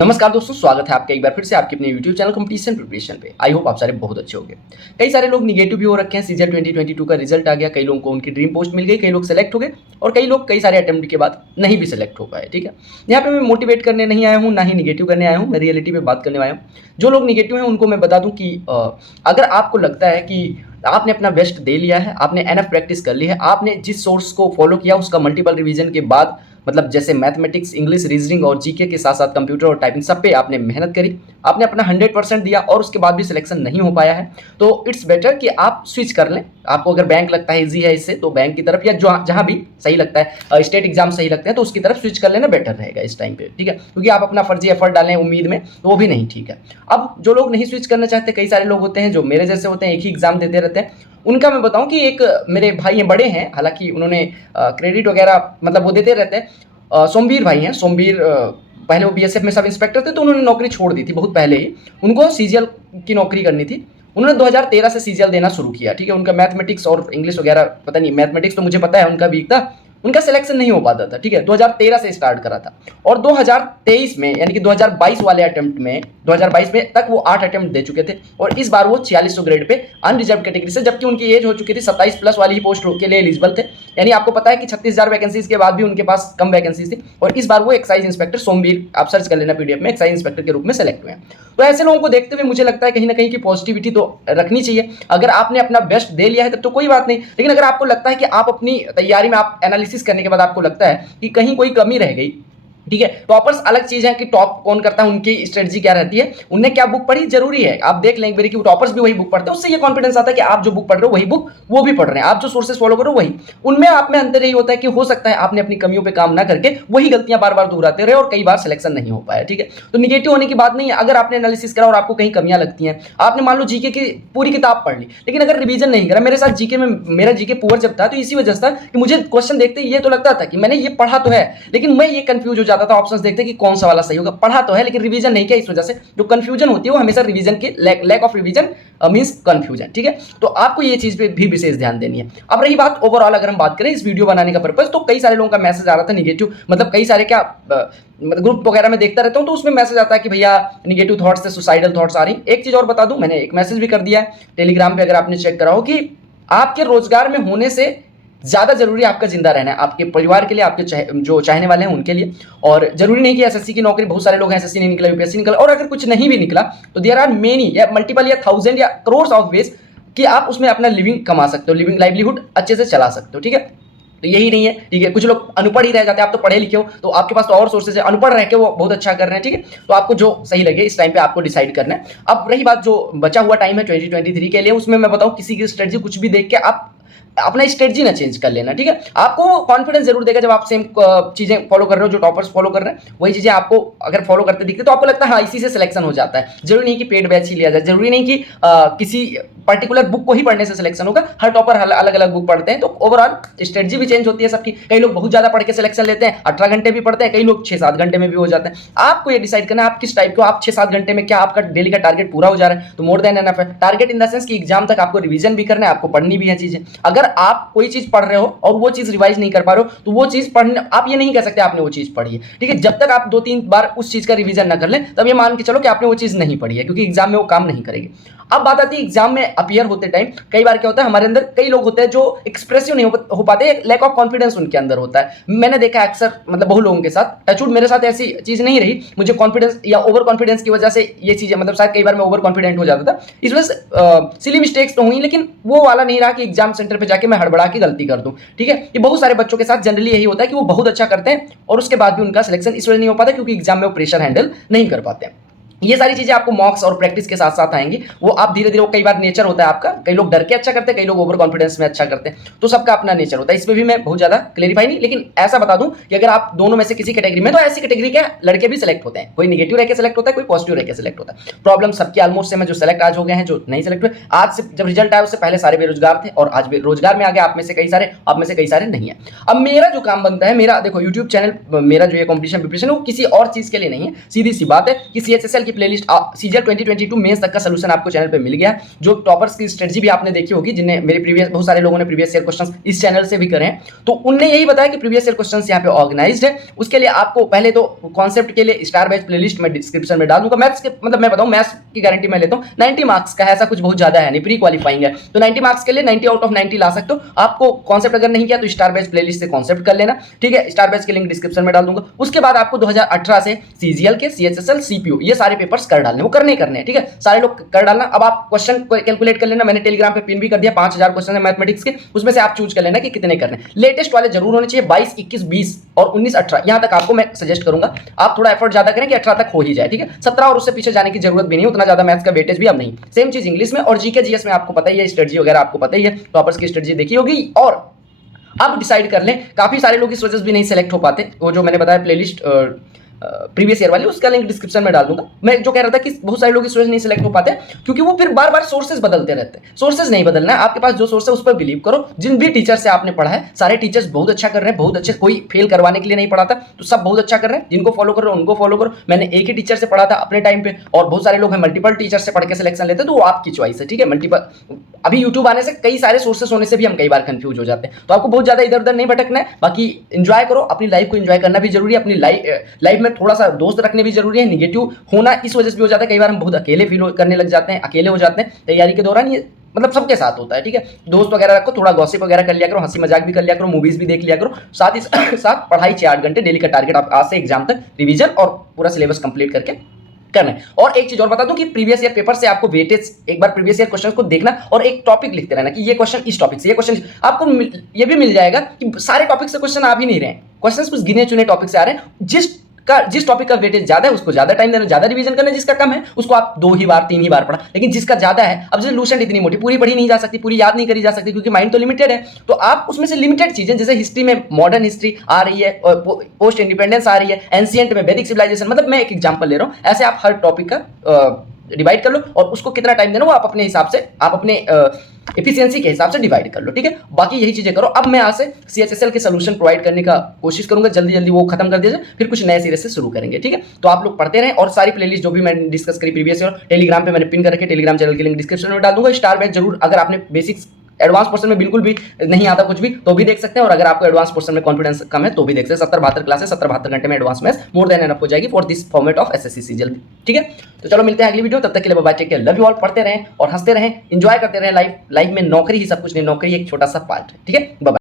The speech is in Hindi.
नमस्कार दोस्तों, स्वागत है आपका एक बार फिर से आपके अपने YouTube चैनल कंपटीशन प्रिपरेशन पे। आई होप आप सारे बहुत अच्छे होंगे। कई सारे लोग निगेटिव भी हो रखे हैं। सीजन 2022 का रिजल्ट आ गया, कई लोगों को उनकी ड्रीम पोस्ट मिल गई, कई लोग सेलेक्ट हो गए और कई लोग कई सारे अटेम्प्ट के बाद नहीं भी सेलेक्ट हो पाए। ठीक है, यहाँ पे मैं मोटिवेट करने नहीं आया हूँ, ना ही निगेटिव करने आया हूँ, मैं रियलिटी पे बात करने आया हूँ। जो लोग निगेटिव हैं उनको मैं बता दूँ कि अगर आपको लगता है कि आपने अपना बेस्ट दे लिया है, आपने एनफ प्रैक्टिस कर ली है, आपने जिस सोर्स को फॉलो किया उसका मल्टीपल रिवीजन के बाद, मतलब जैसे मैथमेटिक्स, इंग्लिश, रीजनिंग और जीके के साथ साथ कंप्यूटर और टाइपिंग सब पे आपने मेहनत करी, आपने अपना 100% दिया और उसके बाद भी सिलेक्शन नहीं हो पाया है, तो इट्स बेटर कि आप स्विच कर लें। आपको अगर बैंक लगता है ईजी है इससे, तो बैंक की तरफ, या जहाँ भी सही लगता है, स्टेट एग्जाम सही लगते हैं तो उसकी तरफ स्विच कर लेना बेटर रहेगा इस टाइम पे। ठीक है, क्योंकि आप अपना फर्जी एफर्ट डालें उम्मीद में, तो वो भी नहीं ठीक है। अब जो लोग नहीं स्विच करना चाहते, कई सारे लोग होते हैं जो मेरे जैसे होते हैं, एक ही एग्जाम देते रहते हैं। उनका मैं बताऊं कि एक मेरे भाई हैं, बड़े हैं, हालांकि उन्होंने क्रेडिट वगैरह मतलब वो देते रहते हैं। सोमवीर भाई हैं, सोमवीर पहले वो बीएसएफ में सब इंस्पेक्टर थे, तो उन्होंने नौकरी छोड़ दी थी बहुत पहले ही। उनको सीजीएल की नौकरी करनी थी। उन्होंने 2013 से सीजीएल देना शुरू किया। ठीक है, उनका मैथमेटिक्स और इंग्लिश वगैरह पता नहीं, मैथमेटिक्स तो मुझे पता है उनका वीक था, उनका सिलेक्शन नहीं हो पाता था। ठीक है, 2013 से स्टार्ट करा था और 2023 में यानी कि 2022 वाले अटेम्प्ट में, 2022 में तक वो 8 अटेम्प्ट दे चुके थे और इस बार वो 4600 ग्रेड पे अनरिजर्व कैटेगरी से, जबकि उनकी एज हो चुकी थी 27 प्लस वाली ही पोस्ट के लिए एलिजिबल थे। यानी आपको पता है कि 36,000 वैकेंसीज के बाद भी उनके पास कम वैकेंसीज थी और इस बार वो एक्साइज इंस्पेक्टर, सोमवीर आप सर्च कर लेना पीडीएफ में, एक्साइज इंस्पेक्टर के रूप में सेलेक्ट हुए हैं। तो ऐसे लोगों को देखते हुए मुझे लगता है कहीं ना कहीं की पॉजिटिविटी तो रखनी चाहिए। अगर आपने अपना बेस्ट दे लिया है तब तो कोई बात नहीं, लेकिन अगर आपको लगता है कि आप अपनी तैयारी में, आप एनालिसिस करने के बाद आपको लगता है कि कहीं कोई कमी रह गई, ठीक है, टॉपर्स अलग चीज है कि टॉप कौन करता है, उनकी स्ट्रेटजी क्या रहती है, उनने क्या बुक पढ़ी, जरूरी है आप देख लें एक बार कि टॉपर्स भी वही बुक पढ़ते हैं। उससे ये कॉन्फिडेंस आता है कि आप जो बुक पढ़ रहे हो वही बुक वो भी पढ़ रहे हैं, आप जो सोर्सेस फॉलो करो वही। उनमें आप में अंतर यही होता है कि हो सकता है आपने अपनी कमियों पर काम ना करके वही गलतियां बार बार दोहराते रहे और कई बार सिलेक्शन नहीं हो पाया। ठीक है, तो निगेटिव होने की बात नहीं है। अगर आपने एनालिसिस करा और आपको कहीं कमियां लगती हैं, आपने मान लो जीके की पूरी किताब पढ़ ली लेकिन अगर रिवीजन नहीं करा, मेरे साथ जीके में मेरा जीके पुअर जब था तो इसी वजह से था कि मुझे क्वेश्चन देखते ये तो लगता था कि मैंने ये पढ़ा तो है, लेकिन मैं ये कंफ्यूज हो जाता था ऑप्शंस देखते कि कौन सा वाला सही होगा। पढ़ा तो है लेकिन रिवीजन नहीं किया, इस वजह से जो कंफ्यूजन होती है वो हमेशा रिवीजन के lack of revision means confusion. ठीक है, तो आपको ये चीज पे भी विशेष ध्यान देनी है। अब रही बात ओवरऑल, अगर हम बात करें इस वीडियो बनाने का पर्पस, तो कई सारे लोगों का मैसेज आ रहा था निगेटिव, मतलब कई सारे क्या ग्रुप वगैरह में देखता रहता हूं तो उसमें मैसेज आता है कि भैया निगेटिव थॉट्स से सुसाइडल थॉट्स आ रही। एक चीज और बता दूं, मैंने एक मैसेज भी कर दिया है टेलीग्राम पे, अगर आपने चेक करा हो, कि आपके रोजगार में होने से ज्यादा जरूरी आपका जिंदा रहना है, आपके परिवार के लिए, आपके जो चाहने वाले हैं उनके लिए। और जरूरी नहीं कि एसएससी की नौकरी, बहुत सारे लोग हैं एसएससी नहीं निकला, यूपीएससी निकला, और अगर कुछ नहीं भी निकला तो देयर आर मेनी या मल्टीपल या थाउजेंड या करोड़ ऑफ वेज कि आप उसमें अपना लिविंग कमा सकते हो, लिविंग लाइवलीहुड अच्छे से चला सकते हो। ठीक है, तो यही नहीं है। ठीक है, कुछ लोग अनपढ़ ही रह जाते हैं, आप तो पढ़े लिखे हो तो आपके पास तो और सोर्सेज है, अनपढ़ रह के वो बहुत अच्छा कर रहे हैं। ठीक है, तो आपको जो सही लगे इस टाइम पे आपको डिसाइड करना है। अब रही बात जो बचा हुआ टाइम है 2023 के लिए, उसमें मैं बताऊं किसी की स्ट्रेटजी कुछ भी देख के आप अपना स्ट्रेटजी ना चेंज कर लेना। ठीक है, आपको कॉन्फिडेंस जरूर देगा जब आप सेम चीजें फॉलो कर रहे हो, जो टॉपर्स फॉलो कर रहे हैं वही चीजें आपको अगर फॉलो करते दिखते तो आपको लगता है हाँ इसी से सिलेक्शन हो जाता है। जरूरी नहीं कि पेड बैच ही लिया जाए, जरूरी नहीं कि किसी पर्टिकुलर बुक को ही पढ़ने से सिलेक्शन होगा, हर टॉपर अलग अलग बुक पढ़ते हैं, तो ओवरऑल स्ट्रेटजी भी चेंज होती है सबकी। कई लोग बहुत ज्यादा पढ़ के सिलेक्शन लेते हैं, 18 घंटे भी पढ़ते हैं, कई लोग 6-7 घंटे में भी हो जाते हैं। आपको ये डिसाइड करना है आप किस टाइप को, आप 6-7 घंटे में क्या आपका डेली का टारगेट पूरा हो जा रहा है तो मोर देन एनफ है। टारगेट इन द सेंस कि एग्जाम तक आपको रिवीजन भी करना है, आपको पढ़नी भी है चीजें। अगर आप कोई चीज पढ़ रहे हो और वो चीज रिवाइज नहीं कर पा रहे हो तो वो चीज पढ़ने, आप ये नहीं कह सकते आपने वो चीज पढ़ी है। ठीक है, जब तक आप 2-3 बार उस चीज का रिवीजन ना कर लें तब ये मान के चलो कि आपने वो चीज नहीं पढ़ी है, क्योंकि एग्जाम में वो काम नहीं करेगी। अब बात आती है एग्जाम में अपीयर होते टाइम, कई बार क्या होता है हमारे अंदर कई लोग होते हैं जो एक्सप्रेसिव नहीं हो पाते, लैक ऑफ कॉन्फिडेंस उनके अंदर होता है। मैंने देखा अक्सर, मतलब बहु लोगों के साथ, टचवुड मेरे साथ ऐसी चीज नहीं रही, मुझे कॉन्फिडेंस या ओवर कॉन्फिडेंस की वजह से ये चीजें, मतलब शायद कई बार मैं ओवर कॉन्फिडेंट हो जाता था, इस वजह से सिली मिस्टेक्स तो हुई, लेकिन वो वाला नहीं रहा कि एग्जाम सेंटर पे जाके मैं हड़बड़ा के गलती कर दूं। ठीक है, ये बहुत सारे बच्चों के साथ जनरली यही होता है कि वो बहुत अच्छा करते हैं और उसके बाद भी उनका सिलेक्शन इस वजह नहीं हो पाता क्योंकि एग्जाम में वो प्रेशर हैंडल नहीं कर पाते हैं। ये सारी चीजें आपको मॉक्स और प्रैक्टिस के साथ साथ आएंगी, वो आप धीरे धीरे, वो कई बार नेचर होता है आपका, कई लोग डर के अच्छा करते हैं, कई लोग ओवर कॉन्फिडेंस में अच्छा करते हैं, तो सबका अपना नेचर होता है। इसमें भी मैं बहुत ज्यादा क्लेरिफाई नहीं, लेकिन ऐसा बता दूं कि अगर आप दोनों में से किसी कैटेगरी में, तो ऐसी कैटेगरी के लड़के भी सिलेक्ट होते हैं, कोई निगेटिव रह के सिलेक्ट होता है, कोई पॉजिटिव रह के सिलेक्ट होता है। प्रॉब्लम सबकी ऑलमोस्ट सेम है, जो सिलेक्ट आज हो गए हैं, जो नहीं सिलेक्ट हुए, आज से जब रिजल्ट आया उससे पहले सारे बेरोजगार थे और आज रोजगार में आ गए, आप में से कई सारे, आप में से कई सारे नहीं है। अब मेरा जो काम बनता है, मेरा देखो यूट्यूब चैनल, मेरा जो ये कॉम्पिटिशन प्रिपरेशन है वो किसी और चीज के लिए नहीं है, सीधी सी बात है कि सीएचएसएल की प्लेलिस्ट सीजीएल 2022 मेंस तक का सोल्यूशन आपको चैनल पे मिल गया है। जो टॉपर्स की स्ट्रेटजी भी आपने देखी होगी, जिन्हें मेरे प्रीवियस बहुत सारे लोगों ने प्रीवियस ईयर क्वेश्चंस इस चैनल से भी करे हैं, तो उनने यही बताया कि प्रीवियस ईयर क्वेश्चंस यहाँ पे ऑर्गेनाइज्ड है। उसके लिए आपको पहले तो कॉन्सेप्ट के लिए स्टार बैच प्लेलिस्ट में डिस्क्रिप्शन में डाल दूंगा। मैथ्स के मतलब मैं बताऊं, मैथ्स की गारंटी मैं लेता हूं 90 मार्क्स का है, ऐसा कुछ बहुत ज्यादा है नहीं, प्री क्वालिफाइंग है, तो 90 मार्क्स के लिए 90 आउट ऑफ 90 ला सकते हो। आपको कॉन्सेप्ट अगर नहीं किया तो स्टार बैच प्लेलिस्ट से कॉन्सेप्ट कर लेना, ठीक है। स्टार बैच के लिंक डिस्क्रिप्शन में डाल दूंगा। उसके बाद आपको 2018 से सीजीएल के, सीएचएसएल, सीपीयू ये सारे पेपर्स कर डालने, वो करने हैं, ठीक है, सारे लोग कर डालना। अब आप क्वेश्चन कैलकुलेट कर लेना, मैंने टेलीग्राम पे पिन भी कर दिया, 5000 क्वेश्चन है मैथमेटिक्स के, उसमें से आप चूज कर लेना कि कितने करने। लेटेस्ट वाले जरूर होने चाहिए, 22, 21, 20 और 19, 18 यहां तक आपको मैं सजेस्ट करूंगा। आप थोड़ा एफर्ट ज्यादा करें कि 18 तक हो ही जाए, ठीक है। 17 और उससे पीछे जाने की जरूरत भी नहीं, उतना ज्यादा मैथ्स का वेटेज भी अब नहीं। सेम चीज इंग्लिश में और जीके जीएस में आपको पता ही है, स्ट्रेटजी वगैरह आपको पता ही है, टॉपर्स की स्ट्रेटजी देखी होगी। और अब डिसाइड कर लें, काफी सारे लोग इस वजह से भी नहीं सेलेक्ट हो पाते, वो जो मैंने बताया प्लेलिस्ट प्रीवियस ईयर वाली, उसका लिंक डिस्क्रिप्शन में डाल दूंगा। मैं जो कह रहा था कि बहुत सारे लोग इस वजह से नहीं सिलेक्ट हो पाते क्योंकि वो फिर बार बार सोर्सेज बदलते रहते हैं। सोर्सेज नहीं बदलना है, आपके पास जो सोर्स है उस पर बिलीव करो। जिन भी टीचर से आपने पढ़ा है, सारे टीचर्स बहुत अच्छा कर रहे हैं, बहुत अच्छे, कोई फेल करवाने के लिए नहीं पढ़ाता, तो सब बहुत अच्छा कर रहे हैं। जिनको फॉलो करो उनको फॉलो करो। मैंने एक ही टीचर से पढ़ा था अपने टाइम पे, और बहुत सारे लोग हैं मल्टीपल टीचर से पढ़ के सिलेक्शन लेते हैं, तो वो आपकी चॉइस है, ठीक है। मल्टीपल अभी यूट्यूब आने से कई सारे सोर्सेस होने से भी हम कई बार कंफ्यूज हो जाते हैं, तो आपको बहुत ज्यादा इधर उधर नहीं भटकना है। बाकी एंजॉय करो, अपनी लाइफ को एंजॉय करना भी जरूरी है, अपनी लाइफ में थोड़ा सा दोस्त रखने भी जरूरी है। निगेटिव होना इस वजह से भी हो जाता है, कई बार हम बहुत अकेले फील करने लग जाते हैं, अकेले हो जाते हैं तैयारी के दौरान। ये मतलब सबके साथ होता है, ठीक है। दोस्त वगैरह रखो, थोड़ा गॉसिप वगैरह कर लिया करो, हंसी मजाक भी कर लिया करो, मूवीज भी देख लिया करो, साथ ही साथ पढ़ाई 6-8 घंटे डेली का टारगेट आप आज से एग्जाम तक रिवीजन और पूरा सिलेबस कंप्लीट करके करना है। और एक चीज और बता दूं कि प्रीवियस ईयर पेपर से आपको वेटेज, एक बार प्रीवियस ईयर क्वेश्चन को देखना और एक टॉपिक लिखते रहना कि ये क्वेश्चन इस टॉपिक से, ये क्वेश्चन आपको ये भी मिल जाएगा कि सारे टॉपिक से क्वेश्चन आ भी नहीं रहे हैं, क्वेश्चन कुछ गिने चुने टॉपिक से आ रहे हैं। जिस टॉपिक का वेटेज ज्यादा है उसको ज्यादा टाइम देना, ज्यादा रिवीजन करना, जिसका कम है उसको आप 2 ही बार 3 ही बार पढ़ा। लेकिन जिसका ज्यादा है, अब जैसे लूसेंट इतनी मोटी पूरी पढ़ी नहीं जा सकती, पूरी याद नहीं करी जा सकती क्योंकि माइंड तो लिमिटेड है, तो आप उसमें से लिमिटेड चीजें, जैसे हिस्ट्री में मॉडर्न हिस्ट्री आ रही है, पोस्ट इंडिपेंडेंस आ रही है, एंशिएंट में वैदिक सिविलाइजेशन, मतलब मैं एक एग्जांपल ले रहा हूं, ऐसे आप हर टॉपिक का डिवाइड कर लो और उसको कितना टाइम देना वो आप अपने हिसाब से, आप अपने एफिशिएंसी के हिसाब से डिवाइड कर लो, ठीक है। बाकी यही चीजें करो। अब मैं आज से सीएचएसएल के सोल्यूशन प्रोवाइड करने का कोशिश करूंगा, जल्दी जल्दी वो खत्म कर दिया जाए, फिर कुछ नए सिरे से शुरू करेंगे, ठीक है। तो आप लोग पढ़ते रहें और सारी प्लेलिस्ट जो भी मैंने डिस्कस करी प्रीवियस ईयर टेलीग्राम पे मैंने पिन कर रखे, टेलीग्राम चैनल की लिंक डिस्क्रिप्शन में डाल दूंगा। स्टार बैच जरूर, अगर आपने बेसिक्स एडवांस पोर्शन में बिल्कुल भी नहीं आता कुछ भी, तो भी देख सकते हैं, और अगर आपको एडवांस पोर्शन में कॉन्फिडेंस कम है तो भी देख सकते हैं। 70-72 क्लासेस 70-72 घंटे में advance maths more than enough हो जाएगी for this format of SSC CGL, ठीक है। तो चलो मिलते हैं अगली वीडियो, तब तक के लिए bye bye, take care, love you all. पढ़ते रहें और हंसते रहें, एंजॉय करते रहें लाइफ में नौकरी ही सब कुछ नहीं, नौकरी एक छोटा सा पार्ट है, ठीक है। बाय।